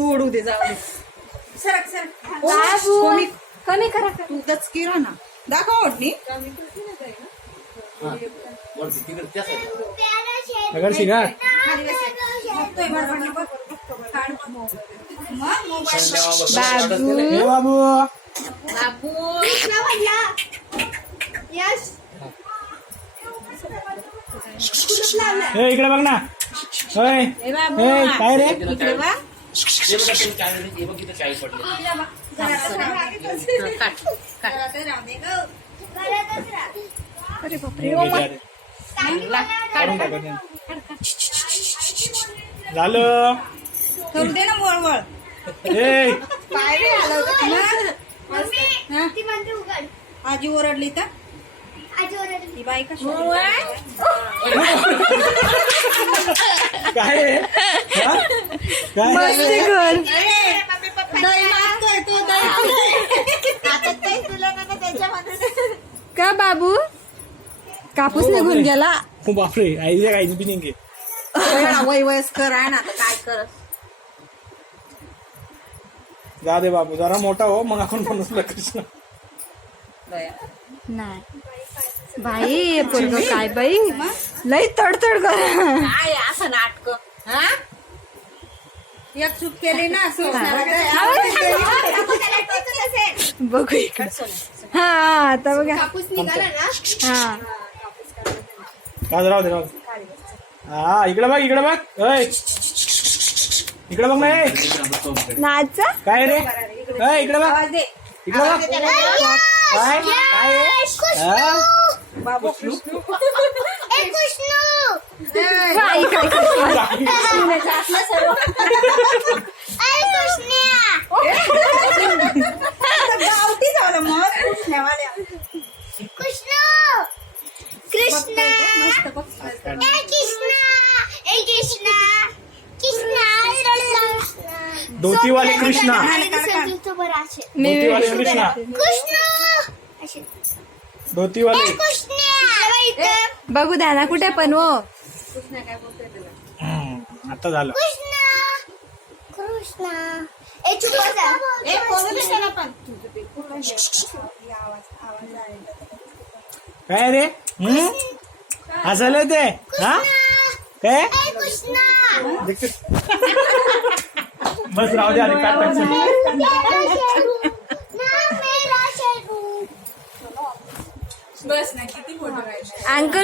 तोडू दे जाऊ दे. सरक बाबू कमी करा. तू दचकी राहा ना. दाखव ओढणी. अगर शिगा बाबू हे बाबू हे इकडे बघ ना. होय हे काय रे अरे बापरे. काढून टाका ते. झालं करू दे ना वळवळ. ए काय रे आलं आजी ओरडली तर ती बाई कशी काय रे? हा? काय मस्ती कर. दही मागतोय तो का बाबू कापूस निघून गेला. खूप बापरे आईच्या काहीच बी नाही. वय वयस्कर आहे ना आता काय कर. जा दे बाबू जरा मोठा हो मग आपण पण तुला कृष्ण. नाही बाई पोरग काय बाई लई तडतड कर. काय असं नाटक हा एक चूक केली ना बघू इकडे. हा आता बघा. हा राहू दे हा इकडे बघ इकडे बघ. इकडे बघ ना. नाच. काय रे इकडे बघ आवाज दे. इकडे बघ. काय काय बाबू कृष्ण बाई काय करते? गावठी झालं मग कृष्णवाल्या. धोतीवाले कृष्णा. धोतीवाले कृष्णा. धोतीवाले बघू द्या ना कुठे पण हो. आता झालं. काय रे हसायला ते हा काय बस राहू दे आधी काय बस ना किती फोटो अंकल